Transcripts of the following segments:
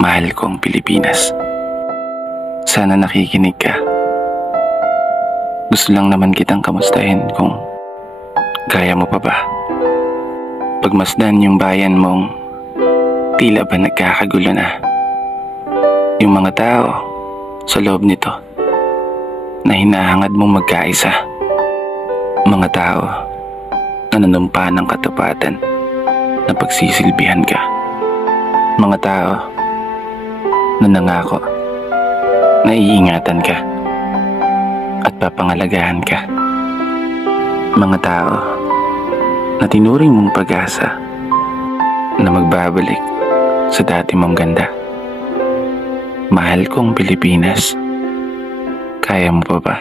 Mahal kong Pilipinas. Sana nakikinig ka. Gusto lang naman kitang kamustahin kung kaya mo pa ba. Pagmasdan yung bayan mong tila ba nagkakagulo na. Yung mga tao sa loob nito na hinahangad mong magkaisa. Mga tao na nanumpa ng katapatan na pagsisilbihan ka. Mga tao na nangako na iingatan ka at papangalagahan ka. Mga tao na tinuring mong pag-asa na magbabalik sa dati mong ganda. Mahal kong Pilipinas, kaya mo pa ba?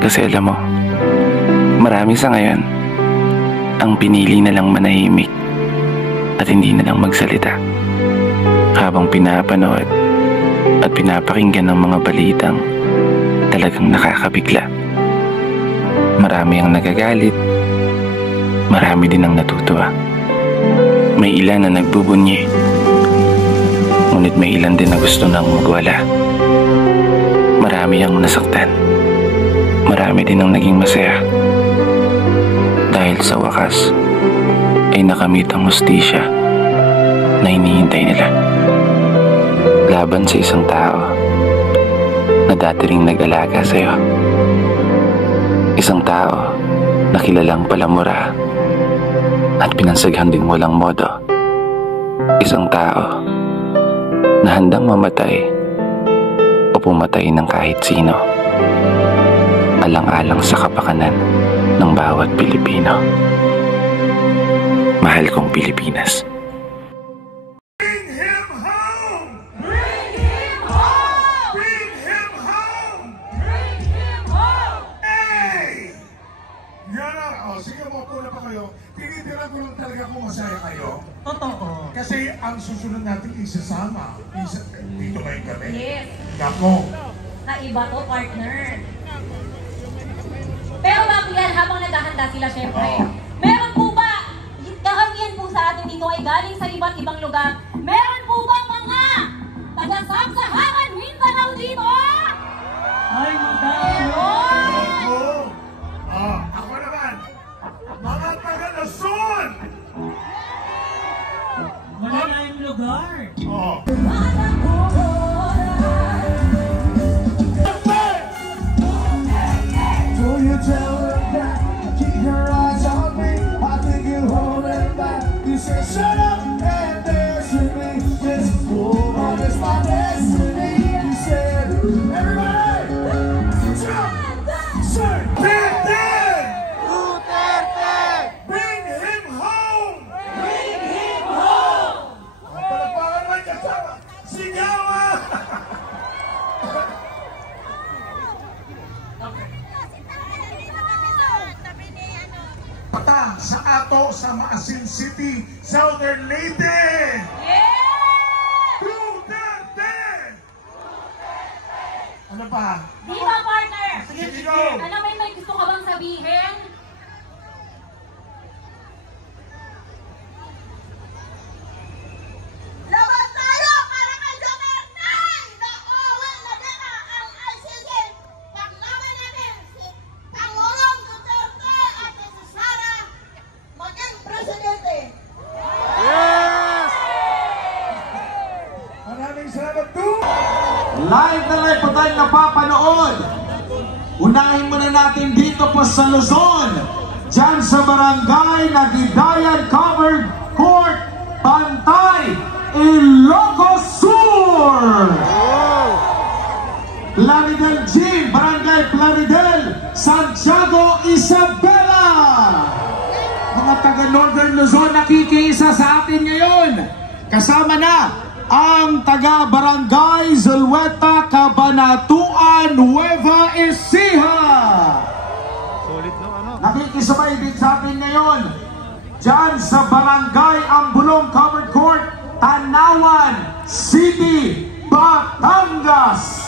Kasi alam mo, marami sa ngayon ang pinili na lang manahimik at hindi na lang magsalita habang pinapanood at pinapakinggan ng mga balitang talagang nakakabigla. Marami ang nagagalit, marami din ang natutuwa. May ilan na nagbubunyi, ngunit may ilan din na gusto nang magwala. Marami ang nasaktan, marami din ang naging masaya. Dahil sa wakas ay nakamit ang hustisya na hinihintay nila. Laban sa isang tao na dati ring nag-alaga sa'yo. Isang tao na kilalang palamura at pinansaghan din walang modo. Isang tao na handang mamatay o pumatay ng kahit sino, alang-alang sa kapakanan ng bawat Pilipino. Mahal kong Pilipinas. Bring him home! Bring him home! Bring him home! Bring him home! Hey! Yan na. O, sige mo, pula pa kayo. Tinitiran ko lang talaga kung masaya kayo. Totoo. Kasi ang susunod natin isasama. Dito ba yung kami? Yes. Nako. Kaiba to, partner. Pero bago yan, habang naghahanda sila, syempre, meron po ba, karamihan po sa atin dito ay galing sa iba't ibang lugar, meron po ba mga taga-Sabsaharan Mindanao dito? Ay, Oo. Ako naman. Mga taga-Luzon! wala na yung lugar. Tell her that, keep her eyes on me. I think you hold her back. You say shut up and dance with me. This woman is my destiny. You said, everybody, say, Duterte! Bring him home! bring him home. Palagpakan naman kasama. Singawa! Pata sa ato sa Maasin City, Southern Leyte! Duterte! Ano pa? Di ba, partner? Sige, go! Ano, may gusto ka bang sabihin? Laban tayo para kay Duterte! Nakuha na dito ang ICC! Paglaban natin si Pangulong Duterte at si Sara maging presidente! Maraming salamat to! Live na live po tayong napapanood. Unahin muna natin dito po sa Luzon. Diyan sa barangay Nagidayan Covered Court, Pantay, Ilocos Sur. Plaridel G, Barangay Plaridel, Santiago, Isabela. Mga taga Northern Luzon nakikiisa sa atin ngayon. Kasama na ang taga-barangay Zulueta, Cabanatuan, Nueva Ecija. Nakikisabay din sa atin ngayon dyan sa barangay Ambulong Covered Court, Tanawan City, Batangas.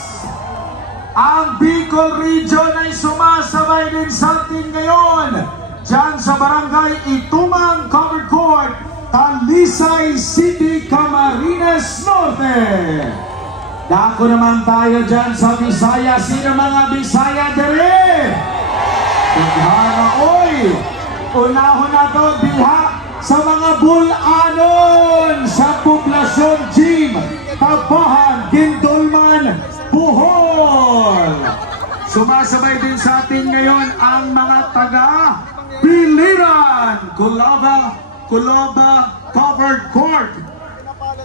Ang Bicol Region ay sumasabay din sa atin ngayon dyan sa barangay Itumang Covered Court, Talisay City, Camarines Norte. Norte. Dako naman tayo dyan sa Bisaya. Sino mga Bisaya dere? Tugana, oy! Unahon na to, diha sa mga bulanon sa Poblasyon Gym, Tabahan, Gindulman, Bohol. Sumasabay din sa atin ngayon ang mga taga Biliran, Culoba Covered Court.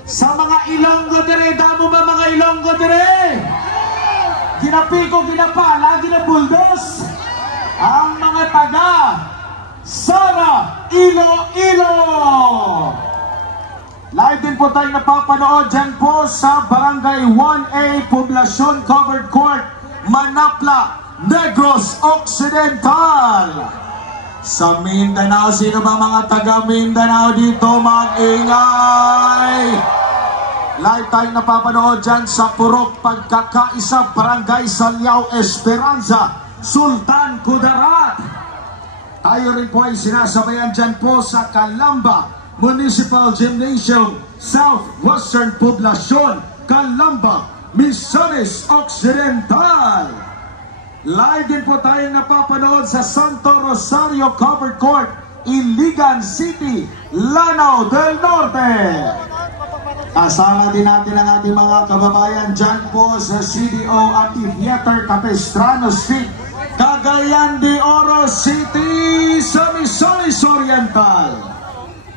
Sa mga Ilonggo dire, damo ba mga Ilonggo dire? Ginapiko, ginapala, ginabuldos. Ang mga taga Sara, Iloilo. Live din po tayo napapanood dyan po sa Barangay 1A, Poblasyon Covered Court, Manapla, Negros Occidental. Sa Mindanao, sino ba mga taga Mindanao dito? Mag-ingay! Live tayo napapanood dyan sa Purok Pagkakaisa, Barangay Salyao, Esperanza, Sultan Kudarat. Tayo rin po ay sinasabayan dyan po sa Calamba Municipal Gymnasium, Southwestern Poblasyon, Calamba, Misiones Occidental. Live din po tayo napapanood sa Santo Rosario Covered Court, Iligan City, Lanao del Norte. Kasama din natin ang ating mga kababayan dyan po sa CDO Amphitheater, Capistrano Street, Cagayan de Oro City, sa Misiones Oriental.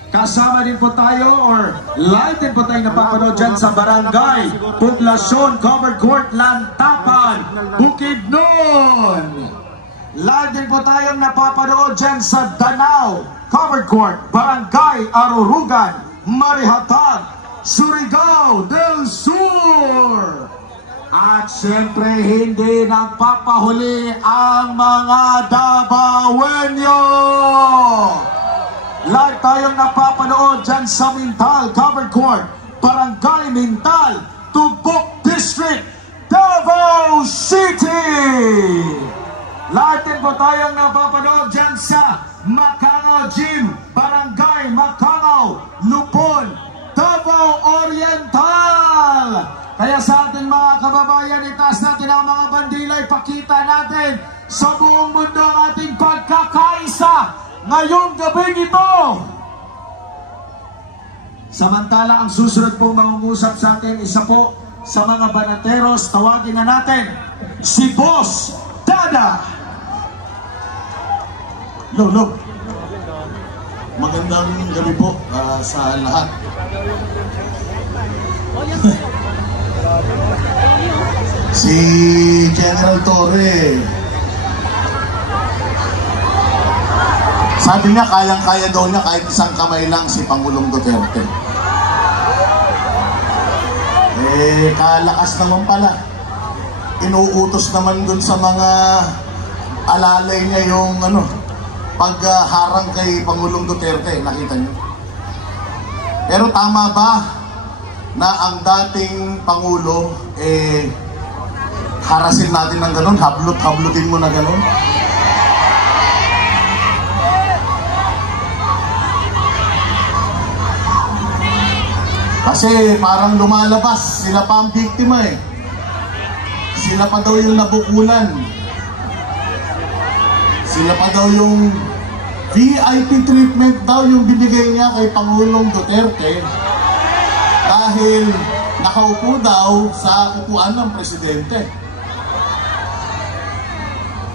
Kasama din po tayo, or live din po tayo napapanood dyan sa Barangay Poblasyon Covered Court, Lantapan, Bukidnon. Live din po tayo napapanood dyan sa Danao Covered Court, Barangay Arurugan, Marihatag, Surigao del Sur. At siyempre hindi nagpapahuli ang mga Davaoenyo. Live tayong napapanood dyan sa Mintal Covered Court, Barangay Mintal, Tubok District, Davao City. Live din po tayong napapanood dyan sa Macangao Gym, Barangay Macangao, Lupon, Davao Oriental. Kaya sa ating mga kababayan, itaas natin ang mga bandila, ipakita natin sa buong mundo ang ating pagkakaisa ngayong gabi ito. Samantala, ang susunod pong mangungusap sa atin, isa po sa mga banateros, tawagin na natin si Boss Dada. Lolo, magandang gabi po sa lahat. Si General Torre, sabi niya kayang-kaya daw niya kahit isang kamay lang si Pangulong Duterte. Kalakas naman pala. Inuutos naman dun sa mga alalay niya yung pagharang kay Pangulong Duterte. Nakita niyo? Pero tama ba na ang dating Pangulo harasin natin ng ganun, hablot-hablutin mo na ganun? Kasi parang lumalabas, sila pa ang biktima eh. Sila pa daw yung nabukulan. Sila pa daw yung VIP treatment daw yung binigay niya kay Pangulong Duterte dahil nakaupo daw sa upuan ng presidente.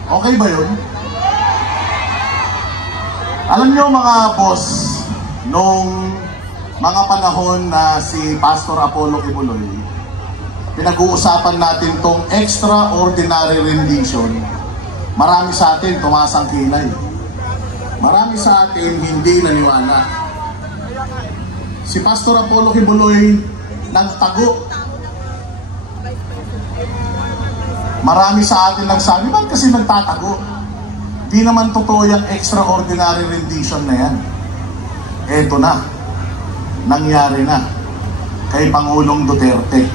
Okay ba yun? Alam niyo mga boss, nung mga panahon na si Pastor Apollo Kibuloy, pinag-uusapan natin tong extraordinary rendition. Marami sa atin tumasang kilay. Marami sa atin hindi naniwala. Si Pastor Apollo Kibuloy nagtago. Marami sa atin nagsabi, ba't kasi nagtatago? Di naman totoo yung extraordinary rendition na yan. Eto na. Nangyari na kay Pangulong Duterte.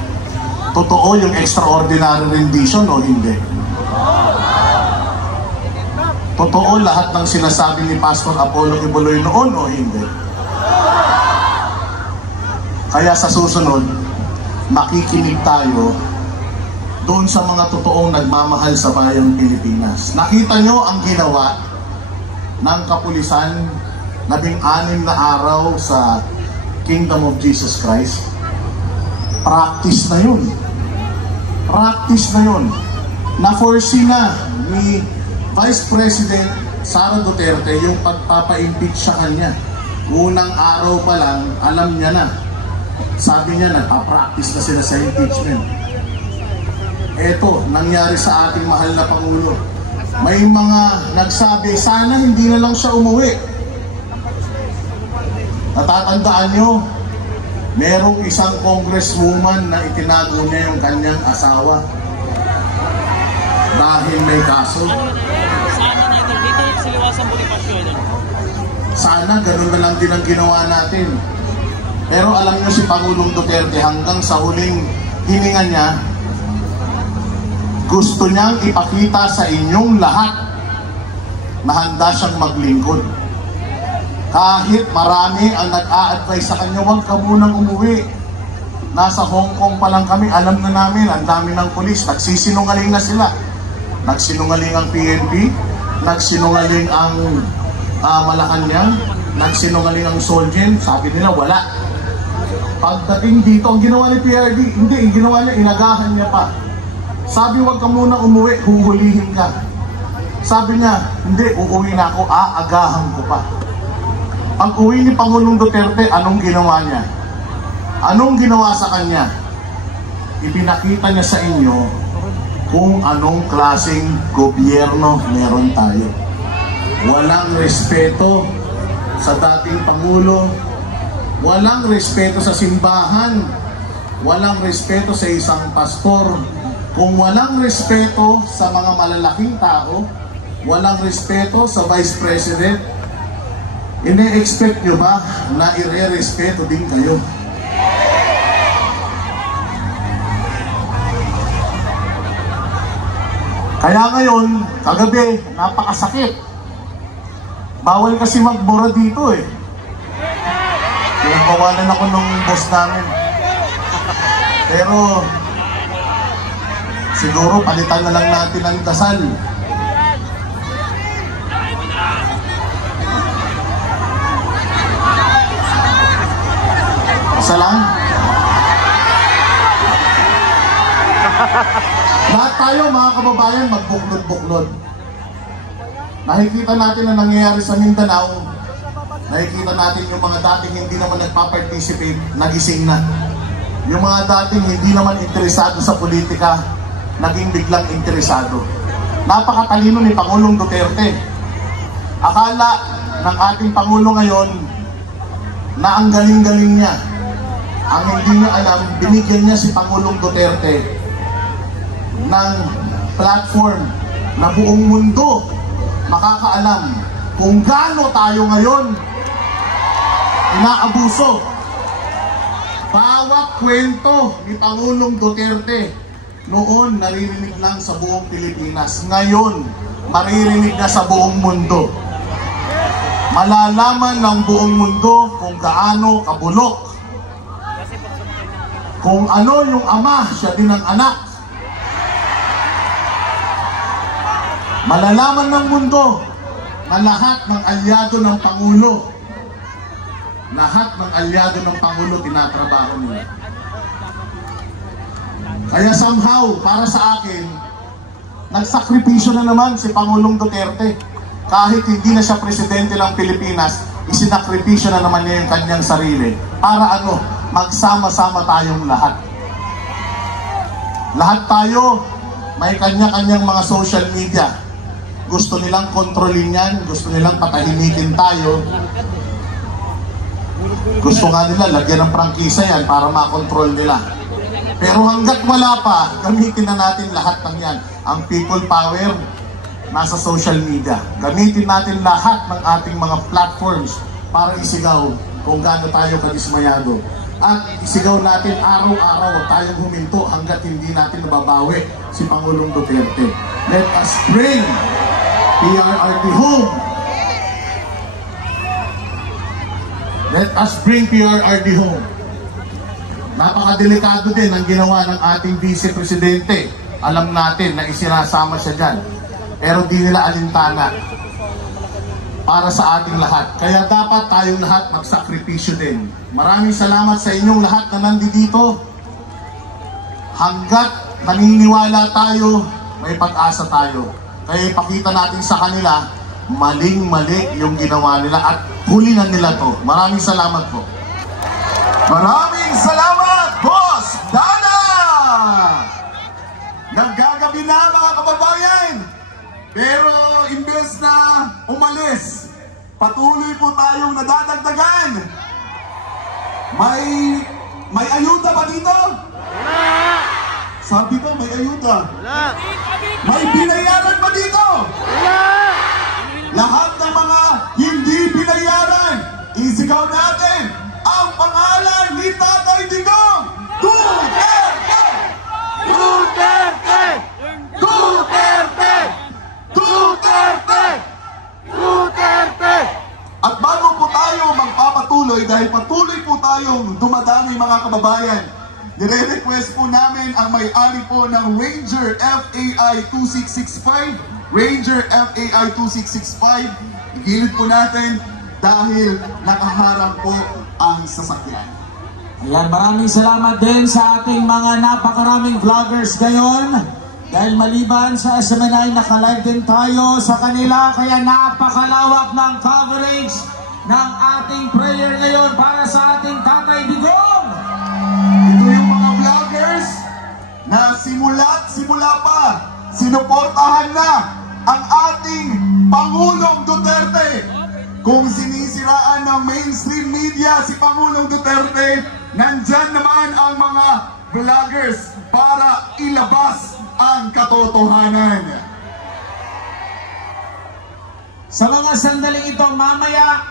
Totoo yung extraordinary rendition o hindi? Totoo lahat ng sinasabi ni Pastor Apollo Kibuloy noon o hindi? Kaya sa susunod, makikinig tayo doon sa mga totoong nagmamahal sa bayang Pilipinas. Nakita nyo ang ginawa ng kapulisan 16 na araw sa Kingdom of Jesus Christ. Practice na yun. Practice na yun. Na-foresee na ni Vice President Sara Duterte yung pagpapa-impeach sa kanya. Unang araw pa lang, alam niya na. Sabi niya, nagpa-practice na sila sa impeachment. Eto, nangyari sa ating mahal na Pangulo. May mga nagsabi, sana hindi na lang siya umuwi. Natatandaan nyo, merong isang congresswoman na itinago niya yung kanyang asawa dahil may kaso. Sana ganun na lang din ang ginawa natin. Pero alam nyo si Pangulong Duterte, hanggang sa huling hininga niya, gusto niyang ipakita sa inyong lahat na handa siyang maglingkod. Kahit marami ang nag-a-advise sa kanya, huwag ka munang umuwi. Nasa Hong Kong pa lang kami, alam na namin, ang dami ng pulis, nagsisinungaling na sila. Nagsinungaling ang PNP, nagsinungaling ang Malacanang, nagsinungaling ang Solgen, sabi nila wala. Pagdating dito, ang ginawa ni PRD, hindi, ang ginawa niya, inagahan niya pa. Sabi, huwag ka muna umuwi, huhulihin ka. Sabi niya, hindi, uuwi na ako, aagahan ko pa. Ang uwi ni Pangulong Duterte, anong ginawa niya? Anong ginawa sa kanya? Ipinakita niya sa inyo kung anong klaseng gobyerno meron tayo. Walang respeto sa dating Pangulo, walang respeto sa simbahan, walang respeto sa isang pastor. Kung walang respeto sa mga malalaking tao, walang respeto sa Vice President, ine-expect nyo ba na ire-respeto din kayo? Kaya ngayon, kagabi, napakasakit. Bawal kasi magbura dito eh. Pinagbawalan ako ng boss namin. Pero siguro palitan na lang natin ang dasal. Isa lang. Lahat tayo mga kababayan magbuklod-buklod. Nakikita natin na nangyayari sa Mindanao. Nakikita natin yung mga dating hindi naman nagpa-participate, nagising na. Yung mga dating hindi naman interesado sa politika, naging biglang interesado. Napakatalino ni Pangulong Duterte. Akala ng ating Pangulo ngayon na ang galing-galing niya. Ang hindi niya alam, binigyan niya si Pangulong Duterte ng platform na buong mundo makakaalam kung gaano tayo ngayon inaabuso. Bawat kwento ni Pangulong Duterte noon naririnig lang sa buong Pilipinas. Ngayon, maririnig na sa buong mundo. Malalaman ng buong mundo kung gaano kabulok. Kung ano yung ama, siya din ang anak. Malalaman ng mundo na lahat ng alyado ng Pangulo, lahat ng alyado ng Pangulo tinatrabaho nila. Kaya somehow, para sa akin, nagsakripisyo na naman si Pangulong Duterte. Kahit hindi na siya presidente ng Pilipinas, isinakripisyo na naman niya yung kanyang sarili. Para ano? Magsama-sama tayong lahat. Lahat tayo, may kanya-kanyang mga social media. Gusto nilang kontrolin yan, gusto nilang patahimikin tayo. Gusto nga nila, lagyan ng prangkisa yan para makontrol nila. Pero hanggat wala pa, gamitin na natin lahat ng yan. Ang people power, nasa social media. Gamitin natin lahat ng ating mga platforms para isigaw kung gaano tayo kadismayado. At isigaw natin araw-araw, tayong huminto hanggat hindi natin nababawi si Pangulong Duterte. Let us bring PRRD home. Let us bring PRRD home. Napakadelikado din ang ginawa ng ating Vice Presidente. Alam natin na isinasama siya dyan. Pero di nila alintana para sa ating lahat. Kaya dapat tayong lahat magsakripisyo din. Maraming salamat sa inyong lahat na nandito. Hanggat naniniwala tayo, may pag-asa tayo. Kaya ipakita natin sa kanila, maling-mali yung ginawa nila at huli na nila to. Maraming salamat po. Maraming salamat, Boss Dana! Naggagabi na mga kababayan, pero imbes na umalis, patuloy po tayong nadadagdagan. May ayuda ba dito? Wala! Sabi ko, may ayuda. Wala! May binayaran ba dito? Wala! Lahat ng mga hindi binayaran, isigaw natin ang pangalan ni Tatay Digong! Duterte! Duterte! Duterte! Duterte! Duterte! At bago po tayo magpapatuloy, dahil patuloy po tayong dumadami mga kababayan, nire-request po namin ang may-ari po ng Ranger FAI 2665. Ranger FAI 2665. Igilid po natin dahil nakaharap po ang sasakyan. Ayan, maraming salamat din sa ating mga napakaraming vloggers ngayon. Dahil maliban sa SMNI, nakalive din tayo sa kanila. Kaya napakalawak ng coverage ng ating prayer ngayon para sa ating Tatay Digong. Ito yung mga vloggers na simula pa, sinuportahan na ang ating Pangulong Duterte. Kung sinisiraan ng mainstream media si Pangulong Duterte, nandyan naman ang mga vloggers para ilabas ang katotohanan. Sa mga sandaling ito, mamaya,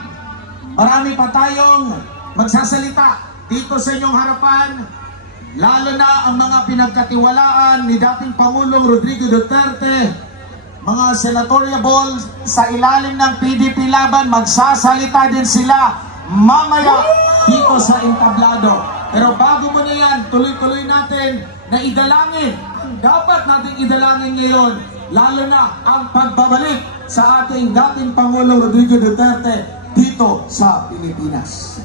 marami pa tayong magsasalita dito sa inyong harapan, lalo na ang mga pinagkatiwalaan ni dating Pangulong Rodrigo Duterte, mga senatoriable sa ilalim ng PDP laban, magsasalita din sila mamaya dito sa entablado. Pero bago mo na yan, tuloy-tuloy natin na idalangin ang dapat nating idalangin ngayon, lalo na ang pagbabalik sa ating dating Pangulong Rodrigo Duterte dito sa Pilipinas.